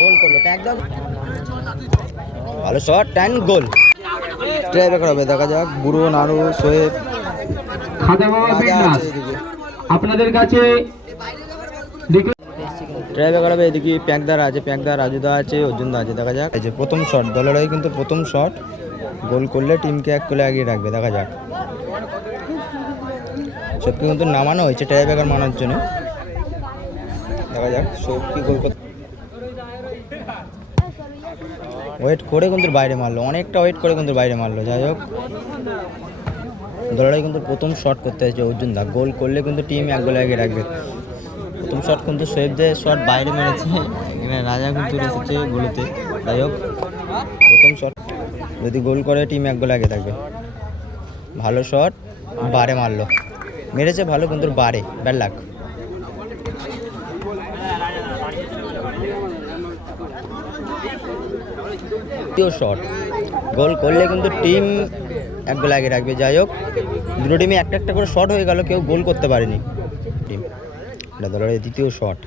গোল করলো একদম ভালো shot and goal. Try back হবে, দেখা যাক বুড়ো নাড়ু সোহেব রাজা আছে এদিকে। আপনাদের কাছে ট্রাই ব্যাক হবে এদিকে, প্যাকদার আছে, প্যাকদার রাজুদা আছে, অর্জুনদা আছে। দেখা যাক এই যে প্রথম শট দলের হয়ে কিন্তু প্রথম শট গোল করলে টিমকে এক গোলে এগিয়ে রাখবে। দেখা যাক সবকে কিন্তু নামানো হয়েছে ট্রাই ব্যাকার মানার জন্য। দেখা যাক সব কি গোল করতে ওয়েট করে কিন্তু বাইরে মারলো, অনেকটা ওয়েট করে কিন্তু বাইরে মারলো। যাই হোক দলটাই কিন্তু প্রথম শট করতে হয়েছে অর্জুন দা, গোল করলে কিন্তু টিম এক গোলে এগিয়ে রাখবে। প্রথম শট কিন্তু সোহেব যে শট বাইরে মেরেছে, এখানে রাজা কিন্তু এসেছে গোলতে। যাই হোক প্রথম শট যদি গোল করে টিম এক গোলে এগিয়ে থাকবে। ভালো শট বারে মারলো, মেরেছে ভালো কিন্তু বারে ব্যাড লাক। দ্বিতীয় শট গোল করলে কিন্তু টিম এক গোল আগে রাখবে। যাই হোক দুটো টিমে একটা একটা করে শট হয়ে গেল, কেউ গোল করতে পারেনি টিম। এটা দলের দ্বিতীয় শট,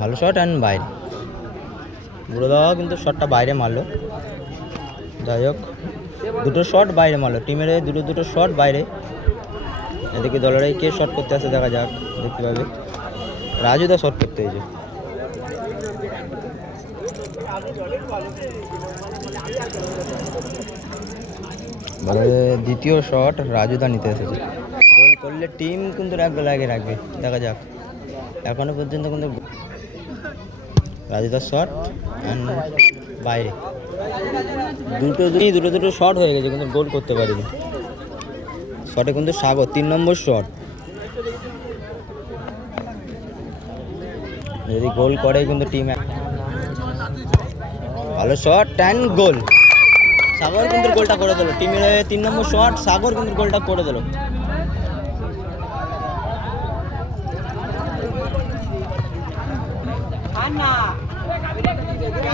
ভালো শট অ্যান্ড বাইরে। বুড়ো দাওয়া কিন্তু শটটা বাইরে মারলো। যাই হোক দুটো শট বাইরে মারলো, টিমের দুটো শট বাইরে। এদিকে দলের কে শট করতে আসে দেখা যাক, দেখতে পাবে রাজুদা শট করতে হয়েছে। দ্বিতীয় শট রাজুদা নিতে এসেছে, গোল করলে টিম কিন্তু এক গোল আগে রাখবে। দেখা যাক এখনো পর্যন্ত কিন্তু রাজুদার শট অ্যান্ড বাইরে। দুটো শট হয়ে গেছে কিন্তু গোল করতে পারিনি। শটে কিন্তু সাগর 3 নম্বর শট, যদি গোল করে কিন্তু টিম ভালো শট অ্যান্ড গোল। সাগর কিন্তু গোলটা করে দিল, টিমের 3 নম্বর শট, সাগর কিন্তু গোলটা করে দিল।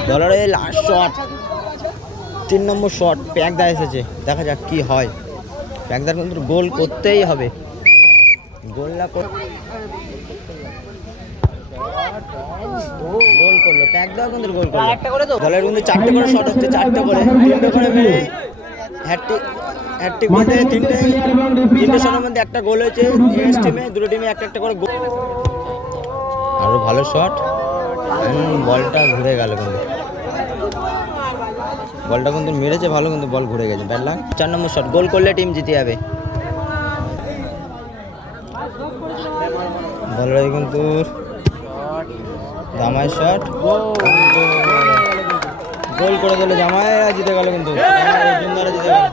দলের লাস্ট শট 3 নম্বর শট, প্যাকদা এসেছে। দেখা যাক কি হয়, প্যাকদার কিন্তু গোল করতেই হবে, গোল না গোল করলো প্যাকদাও কিন্তু গোল করলো। দলের কিন্তু 4টে করে শট হচ্ছে, 4টে করে 3টে করে মেরে হ্যাটট্রিক বলতে 3টে শটের মধ্যে একটা গোল হয়েছে টিমে, দুটো টিমে একটা একটা করে গোল। আরো ভালো শট, বলটা ঘুরে গেল কিন্তু, বলটা কিন্তু মেরেছে ভালো কিন্তু বল ঘুরে গেছে ব্যাড লাক। 4 নম্বর শট, গোল করলে টিম জিতে যাবে। দলের কিন্তু জামাই শট, গোল করে দিল জামাই, জিতে গেল কিন্তু অর্জুন দ্বারা জিতে গেল।